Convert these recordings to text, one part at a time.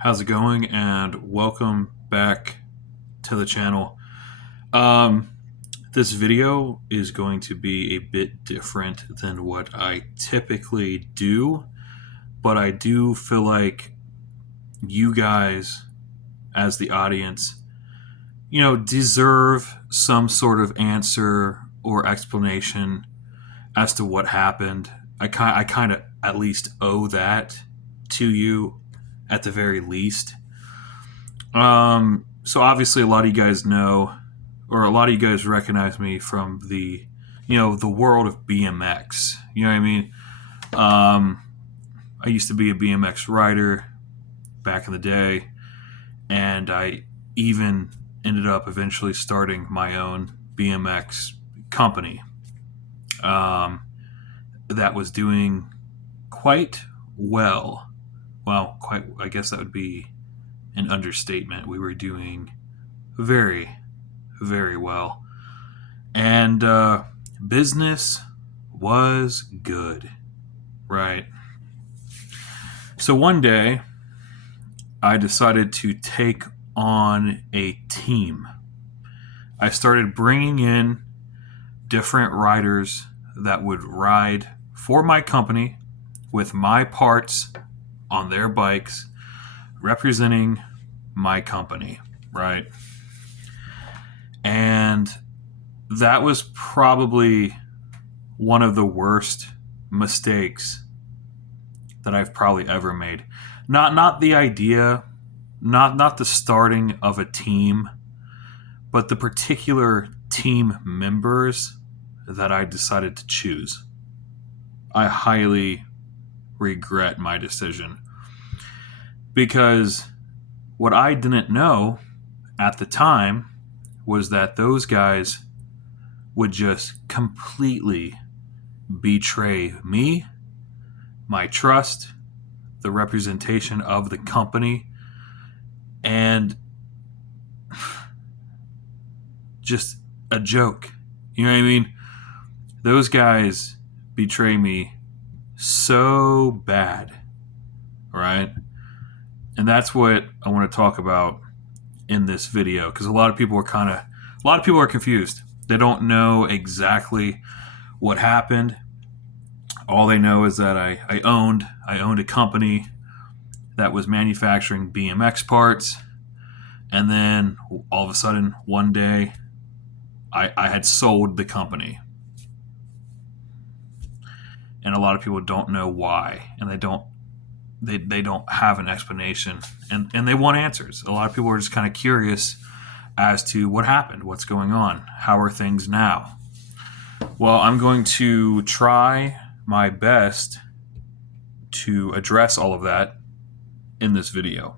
How's it going? And welcome back to the channel. Um, this video is going to be a bit different than what I typically do, but I do feel like you guys, as the audience, deserve some sort of answer or explanation as to what happened. I kind of at least owe that to you at the very least. So obviously a lot of you guys know, or a lot of you guys recognize me from the world of BMX. You know what I mean? I used to be a BMX rider back in the day, and I even ended up eventually starting my own BMX company that was doing quite well. Well, quite, I guess that would be an understatement. We were doing very, very well. And business was good, right? So one day, I decided to take on a team. I started bringing in different riders that would ride for my company with my parts on their bikes, representing my company, right? And that was probably one of the worst mistakes that I've probably ever made. Not the idea, not the starting of a team, but the particular team members that I decided to choose. I highly regret my decision because what I didn't know at the time was that those guys would just completely betray me, my trust, the representation of the company, and just a joke. You know what I mean? Those guys betray me so bad, right? And that's what I want to talk about in this video, because a lot of people are confused. They don't know exactly what happened. All they know is that I owned a company that was manufacturing BMX parts, and then all of a sudden one day I had sold the company. And a lot of people don't know why, and they don't have an explanation, and they want answers. A lot of people are just kind of curious as to what happened, what's going on, how are things now. Well, I'm going to try my best to address all of that in this video.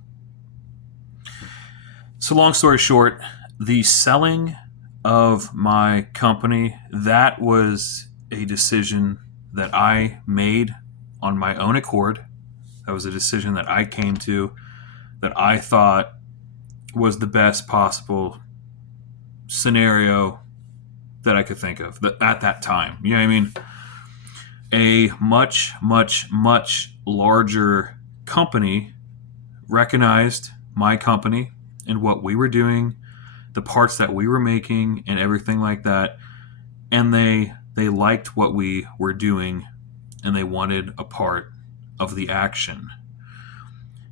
So long story short, the selling of my company, that was a decision that I made on my own accord. That was a decision that I came to, that I thought was the best possible scenario that I could think of at that time. You know what I mean? A much, much, much larger company recognized my company and what we were doing, the parts that we were making, and everything like that. And they liked what we were doing, and they wanted a part of the action.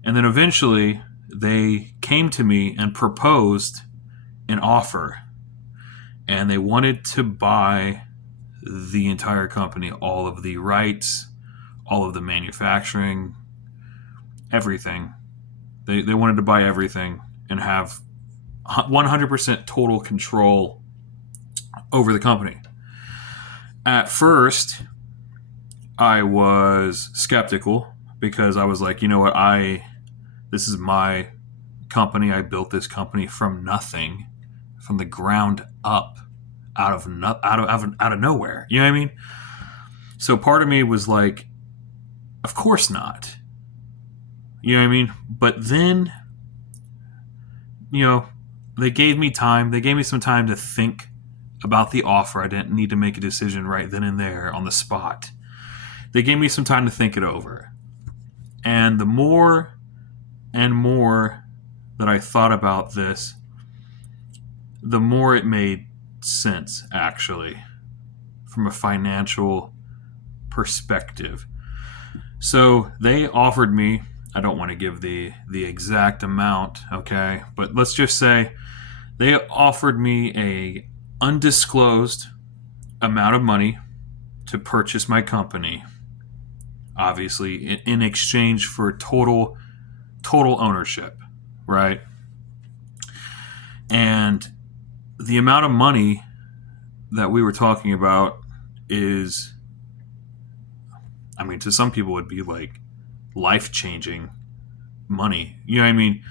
And then eventually they came to me and proposed an offer, and they wanted to buy the entire company, all of the rights, all of the manufacturing, everything. They wanted to buy everything and have 100% total control over the company. At first, I was skeptical because I was like, you know what, this is my company. I built this company from nothing, from the ground up, out of nowhere. You know what I mean? So part of me was like, of course not. You know what I mean? But then, they gave me time. They gave me some time to think about the offer. I didn't need to make a decision right then and there on the spot. They gave me some time to think it over. And the more and more that I thought about this, the more it made sense, actually, from a financial perspective. So they offered me, I don't want to give the exact amount, okay, but let's just say they offered me a undisclosed amount of money to purchase my company, obviously in exchange for total ownership, right? And the amount of money that we were talking about is, I mean, to some people, it'd be like life changing money. You know what I mean?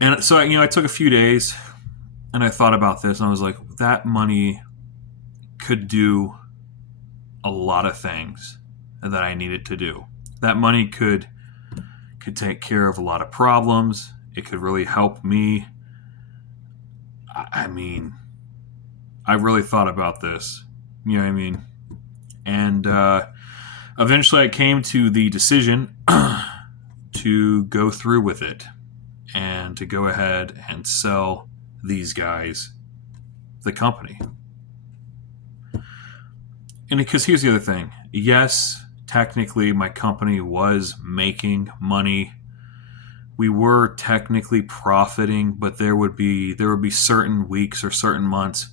And so, I took a few days and I thought about this and I was like, that money could do a lot of things that I needed to do. That money could take care of a lot of problems. It could really help me. I mean, I really thought about this. You know what I mean? And eventually I came to the decision to go through with it and to go ahead and sell these guys the company. And because here's the other thing. Yes, technically my company was making money. We were technically profiting, but there would be certain weeks or certain months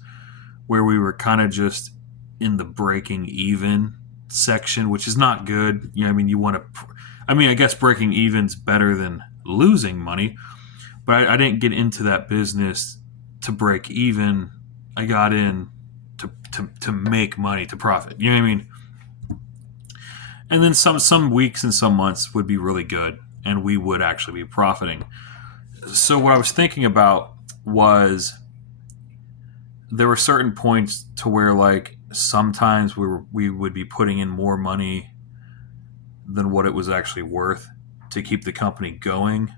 where we were kind of just in the breaking even section, which is not good. You know, I mean, I guess breaking even's better than losing money, but I didn't get into that business to break even. I got in to make money, to profit. You know what I mean? And then some weeks and some months would be really good, and we would actually be profiting. So what I was thinking about was there were certain points to where, like, sometimes we would be putting in more money than what it was actually worth to keep the company going.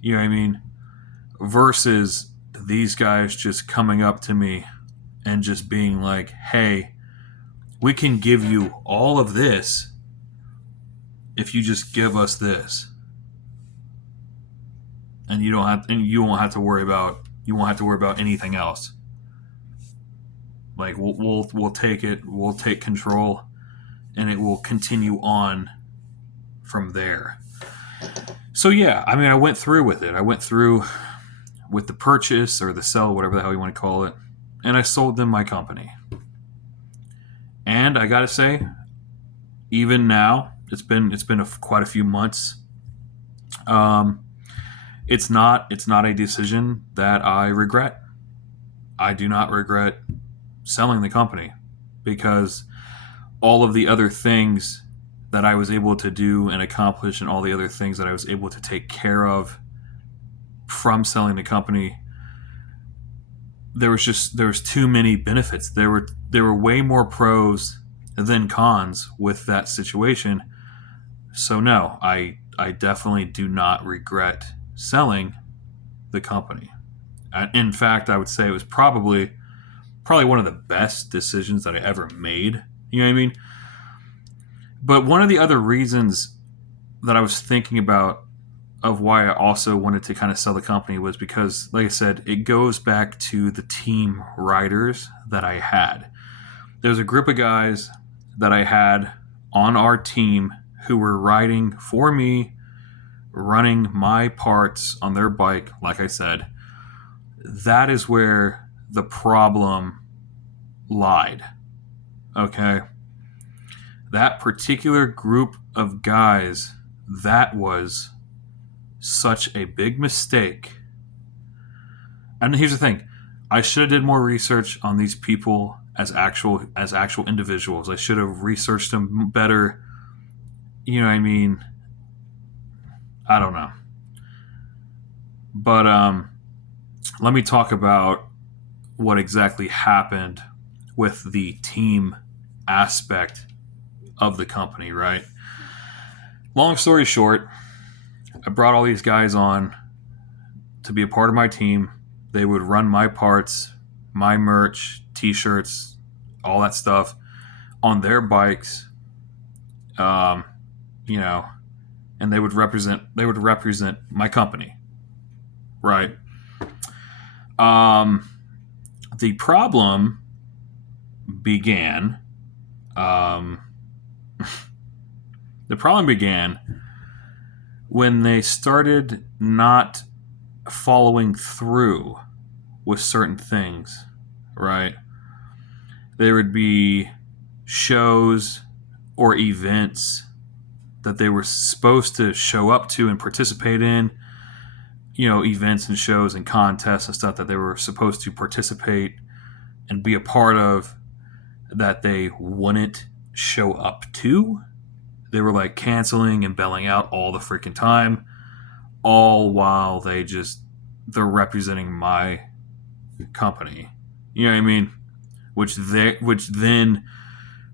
You know what I mean? Versus these guys just coming up to me and just being like, hey, we can give you all of this if you just give us this. And you won't have to worry about anything else. Like we'll take it, we'll take control, and it will continue on from there. So yeah, I mean, I went through with it. I went through with the purchase or the sell, whatever the hell you want to call it, and I sold them my company. And I gotta say, even now, it's been quite a few months. It's not a decision that I regret. I do not regret selling the company because all of the other things that I was able to do and accomplish and all the other things that I was able to take care of from selling the company, there was too many benefits. There were way more pros than cons with that situation. So no, I definitely do not regret selling the company. In fact, I would say it was probably one of the best decisions that I ever made. You know what I mean? But one of the other reasons that I was thinking about of why I also wanted to kind of sell the company was because, like I said, it goes back to the team riders that I had. There's a group of guys that I had on our team who were riding for me, running my parts on their bike, like I said. That is where the problem lied. Okay? That particular group of guys, that was such a big mistake. And here's the thing. I should have did more research on these people as actual individuals. I should have researched them better. You know what I mean? I don't know. But let me talk about what exactly happened with the team aspect of the company, right? Long story short, I brought all these guys on to be a part of my team. They would run my parts, my merch, t-shirts, all that stuff on their bikes. You know, and they would represent my company, right? The problem began. The problem began when they started not following through with certain things, right? There would be shows or events that they were supposed to show up to and participate in, events and shows and contests and stuff that they were supposed to participate and be a part of, that they wouldn't show up to. They were like canceling and bailing out all the freaking time, all while they're representing my company. You know what I mean? Which then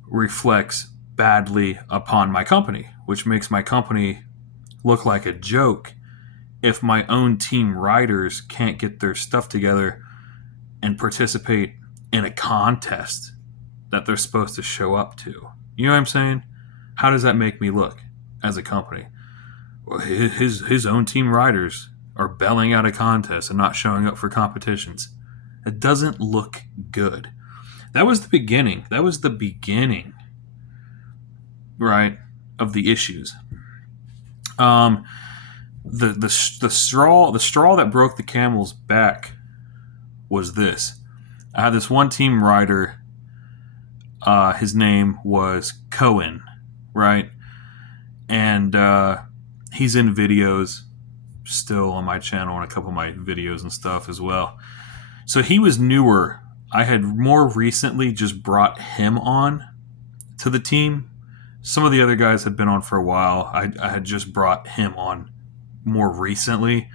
reflects badly upon my company, which makes my company look like a joke if my own team riders can't get their stuff together and participate in a contest that they're supposed to show up to. You know what I'm saying? How does that make me look as a company? Well, his own team riders are bailing out a contest and not showing up for competitions. It doesn't look good. That was the beginning. Right, of the issues. The straw that broke the camel's back was this. I had this one team rider. His name was Cohen, right? And he's in videos still on my channel and a couple of my videos and stuff as well. So he was newer. I had more recently just brought him on to the team. Some of the other guys had been on for a while. I had just brought him on more recently.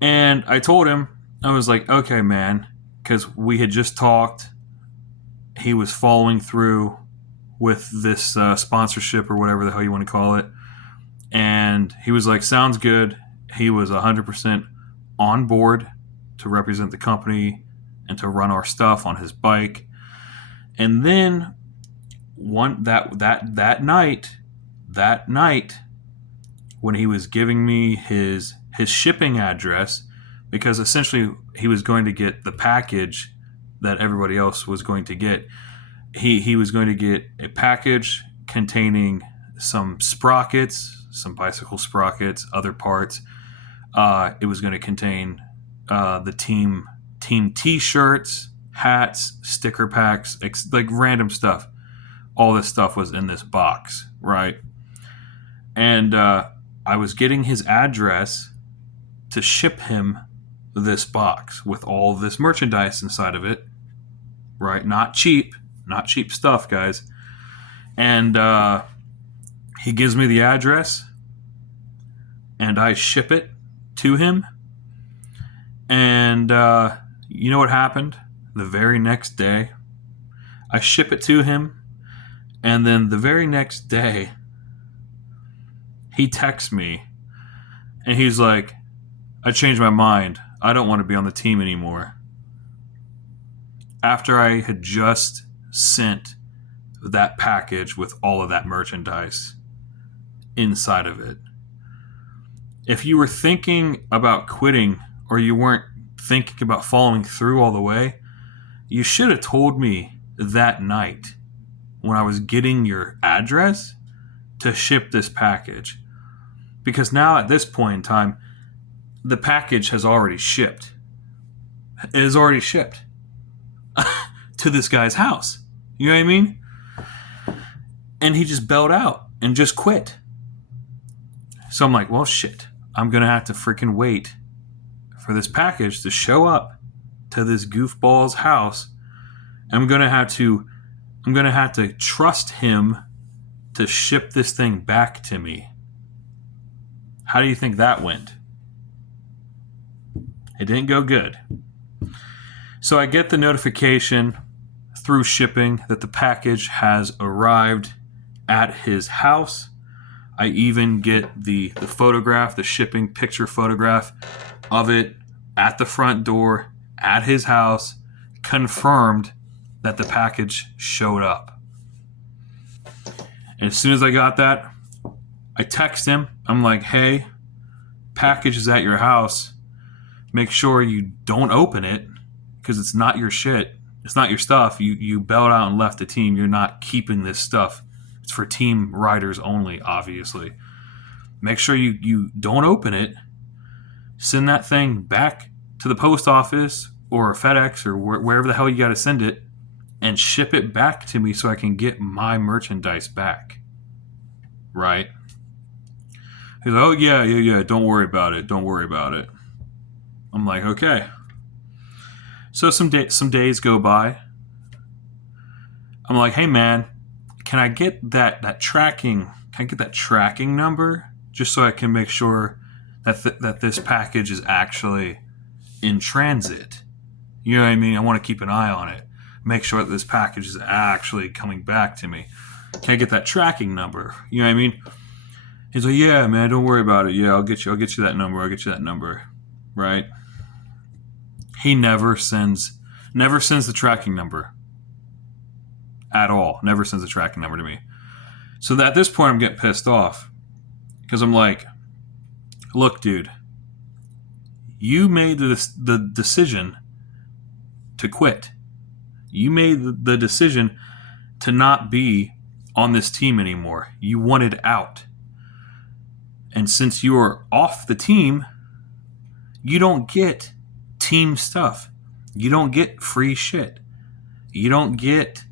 And I told him, I was like, okay, man, because we had just talked. He was following through with this sponsorship or whatever the hell you want to call it. And he was like, sounds good. He was 100% on board to represent the company and to run our stuff on his bike. And then that night when he was giving me his shipping address, because essentially he was going to get the package that everybody else was going to get. He was going to get a package containing some sprockets, some bicycle sprockets, other parts. It was going to contain the team T-shirts, hats, sticker packs, like random stuff. All this stuff was in this box, right? And I was getting his address to ship him this box with all this merchandise inside of it, right? Not cheap stuff, guys. And he gives me the address, and I ship it to him. And you know what happened? The very next day, I ship it to him, and then the very next day, he texts me, and he's like, I changed my mind. I don't want to be on the team anymore. After I had just sent that package with all of that merchandise inside of it. If you were thinking about quitting, or you weren't thinking about following through all the way, you should have told me that night when I was getting your address to ship this package. Because now at this point in time, the package has already shipped. It is already shipped to this guy's house. You know what I mean? And he just bailed out and just quit. So I'm like, well, shit. I'm going to have to freaking wait for this package to show up to this goofball's house. I'm going to have to trust him to ship this thing back to me. How do you think that went? It didn't go good. So I get the notification through shipping that the package has arrived at his house. I even get the photograph, the shipping picture photograph of it at the front door at his house, confirmed that the package showed up. And as soon as I got that, I text him. I'm like, hey, package is at your house. Make sure you don't open it because it's not your shit. It's not your stuff. You bailed out and left the team. You're not keeping this stuff. It's for team riders only, obviously. Make sure you don't open it. Send that thing back to the post office or FedEx or wherever the hell you got to send it and ship it back to me so I can get my merchandise back. Right? He's like, oh, yeah. Don't worry about it. I'm like, okay. So some days go by. I'm like, hey, man, can I get that tracking? Can I get that tracking number just so I can make sure that this package is actually in transit? You know what I mean? I want to keep an eye on it. Make sure that this package is actually coming back to me. Can I get that tracking number? You know what I mean? He's like, yeah, man, don't worry about it. Yeah, I'll get you that number. Right? He never sends the tracking number at all. Never sends the tracking number to me. So at this point, I'm getting pissed off because I'm like, look, dude, you made the decision to quit. You made the decision to not be on this team anymore. You wanted out. And since you are off the team, you don't get team stuff. You don't get free shit. You don't get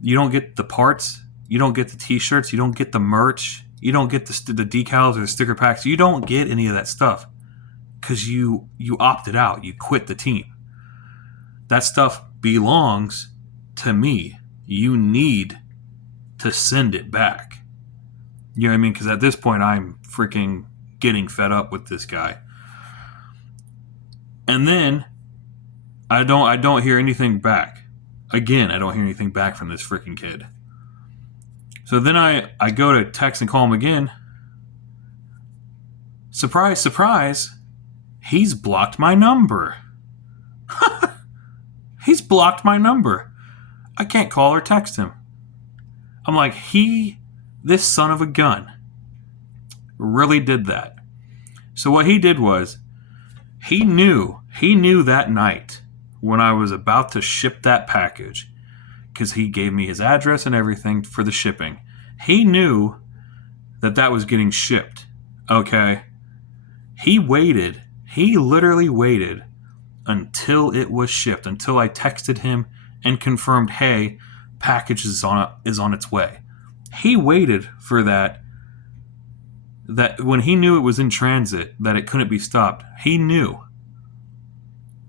the parts. You don't get the t-shirts. You don't get the merch. You don't get the decals or the sticker packs. You don't get any of that stuff because you opted out. You quit the team. That stuff belongs to me. You need to send it back. You know what I mean? Because at this point, I'm freaking getting fed up with this guy. And then I don't hear anything back. Again, I don't hear anything back from this freaking kid. So then I go to text and call him again. Surprise, surprise. He's blocked my number. He's blocked my number. I can't call or text him. I'm like, this son of a gun really did that. So what he did was, he knew that night when I was about to ship that package, because he gave me his address and everything for the shipping. He knew that was getting shipped. Okay? He literally waited until it was shipped, until I texted him and confirmed, hey, package is on its way. He waited for that when he knew it was in transit, that it couldn't be stopped. He knew.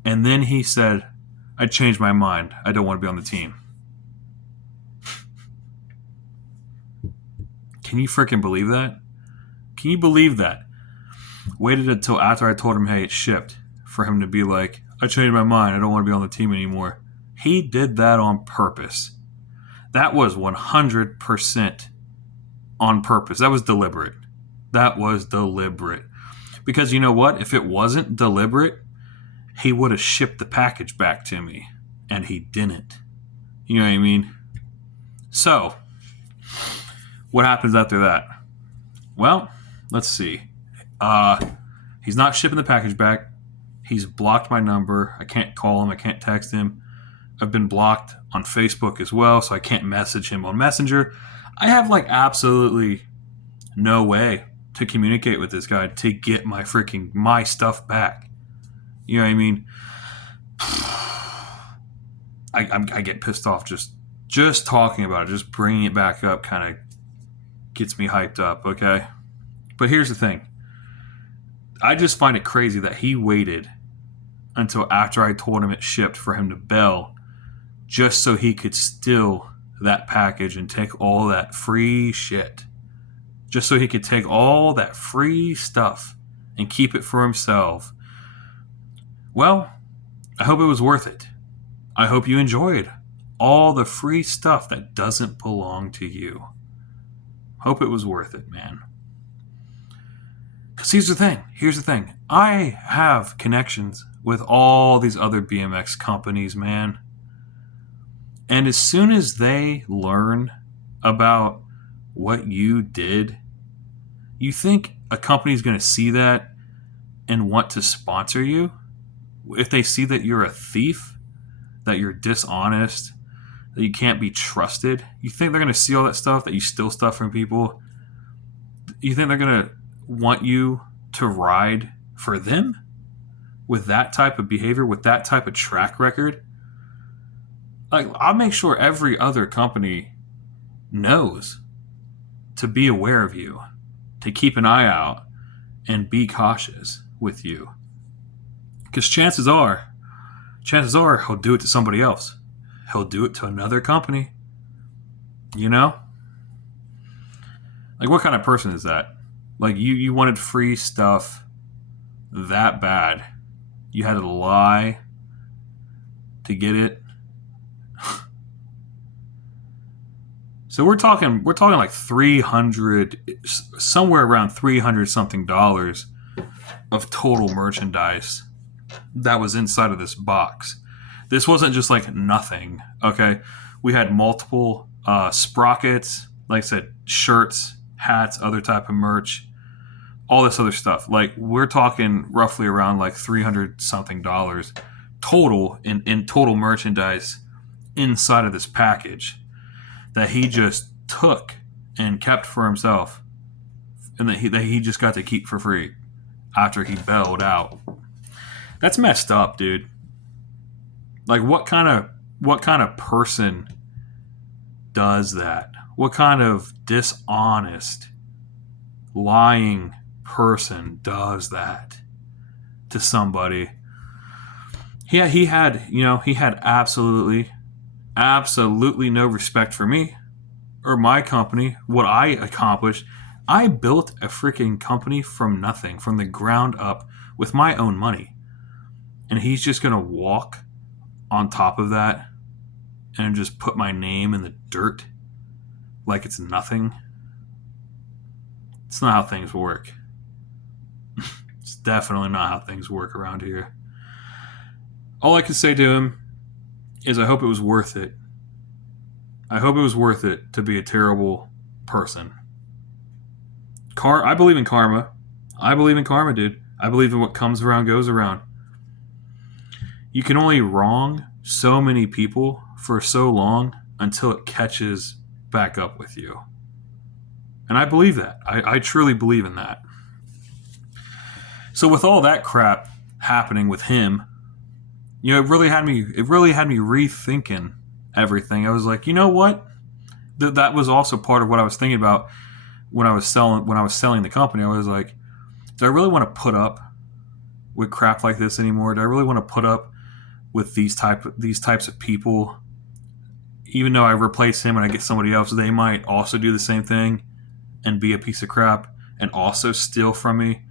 And then he said, I changed my mind. I don't want to be on the team. Can you freaking believe that? Can you believe that? Waited until after I told him, hey, it's shipped, for him to be like, I changed my mind. I don't want to be on the team anymore. He did that on purpose. That was 100% on purpose. That was deliberate. Because you know what? If it wasn't deliberate, he would have shipped the package back to me. And he didn't. You know what I mean? So, what happens after that? Well, let's see. He's not shipping the package back. He's blocked my number. I can't call him. I can't text him. I've been blocked on Facebook as well, so I can't message him on Messenger. I have absolutely no way to communicate with this guy to get my stuff back. You know what I mean? I get pissed off just talking about it, just bringing it back up kind of gets me hyped up, okay? But here's the thing. I just find it crazy that he waited until after I told him it shipped for him to bail just so he could steal that package and take all that free shit. Just so he could take all that free stuff and keep it for himself. Well, I hope it was worth it. I hope you enjoyed all the free stuff that doesn't belong to you. Hope it was worth it, man. Because here's the thing. I have connections with all these other BMX companies, man. And as soon as they learn about what you did, You think a company's going to see that and want to sponsor you? If they see that you're a thief, that you're dishonest, that you can't be trusted, you think they're going to see all that stuff, that you steal stuff from people? You think they're going to want you to ride for them with that type of behavior, with that type of track record? Like, I'll make sure every other company knows to be aware of you, to keep an eye out, and be cautious with you. Because chances are he'll do it to somebody else. He'll do it to another company. You know? Like, what kind of person is that? Like, you wanted free stuff that bad. You had to lie to get it. So we're talking like 300, somewhere around 300 something dollars of total merchandise that was inside of this box. This wasn't just like nothing, okay? We had multiple sprockets, like I said, shirts, hats, other type of merch, all this other stuff. Like, we're talking roughly around like 300 something dollars total in total merchandise inside of this package that he just took and kept for himself, and that he just got to keep for free after he bailed out. That's messed up, dude. Like, what kind of person does that? What kind of dishonest, lying person does that to somebody? Yeah, he had absolutely no respect for me or my company, what I accomplished. I built a freaking company from nothing, from the ground up, with my own money. And he's just going to walk on top of that and just put my name in the dirt like it's nothing. It's not how things work. It's definitely not how things work around here. All I can say to him is I hope it was worth it. I hope it was worth it to be a terrible person. I believe in karma. I believe in karma, dude. I believe in what comes around goes around. You can only wrong so many people for so long until it catches back up with you. And I believe that. I truly believe in that. So with all that crap happening with him, it really had me rethinking everything. I was like, you know what? That was also part of what I was thinking about when I was selling the company. I was like, do I really want to put up with crap like this anymore? Do I really want to put up with these types of people? Even though I replace him and I get somebody else, they might also do the same thing and be a piece of crap and also steal from me.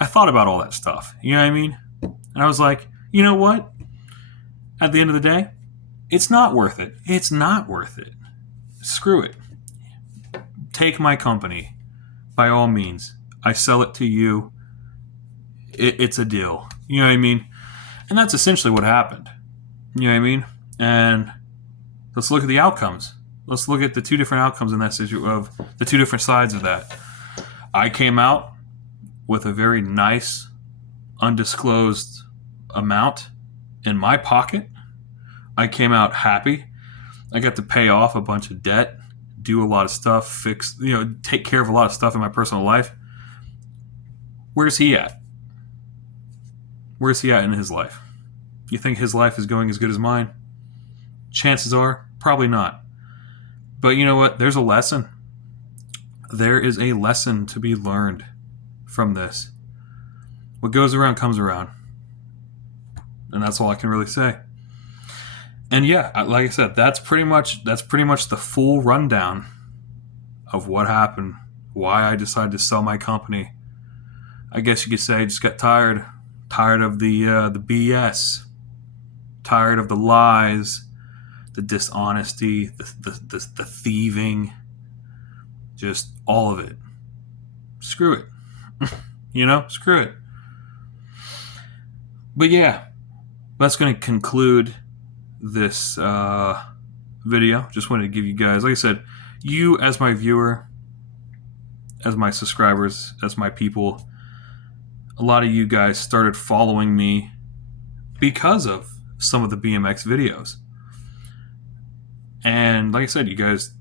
I thought about all that stuff. You know what I mean? And I was like, you know what? At the end of the day, it's not worth it. It's not worth it. Screw it. Take my company. By all means. I sell it to you. It's a deal. You know what I mean? And that's essentially what happened. You know what I mean? And let's look at the outcomes. Let's look at the two different outcomes in that situation, of the two different sides of that. I came out with a very nice, undisclosed amount in my pocket. I came out happy. I got to pay off a bunch of debt, do a lot of stuff, take care of a lot of stuff in my personal life. Where's he at? Where's he at in his life? You think his life is going as good as mine? Chances are, probably not. But you know what? There's a lesson. There is a lesson to be learned from this. What goes around comes around. And that's all I can really say. And yeah, like I said, that's pretty much the full rundown of what happened, why I decided to sell my company. I guess you could say I just got tired of the BS, tired of the lies, the dishonesty, the thieving, just all of it. Screw it. Screw it. But yeah, that's going to conclude this video. Just wanted to give you guys, like I said, you as my viewer, as my subscribers, as my people, a lot of you guys started following me because of some of the BMX videos. And like I said, you guys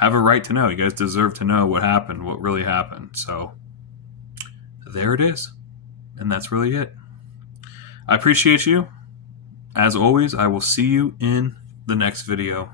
have a right to know. You guys deserve to know what happened, what really happened. So there it is. And that's really it. I appreciate you. As always, I will see you in the next video.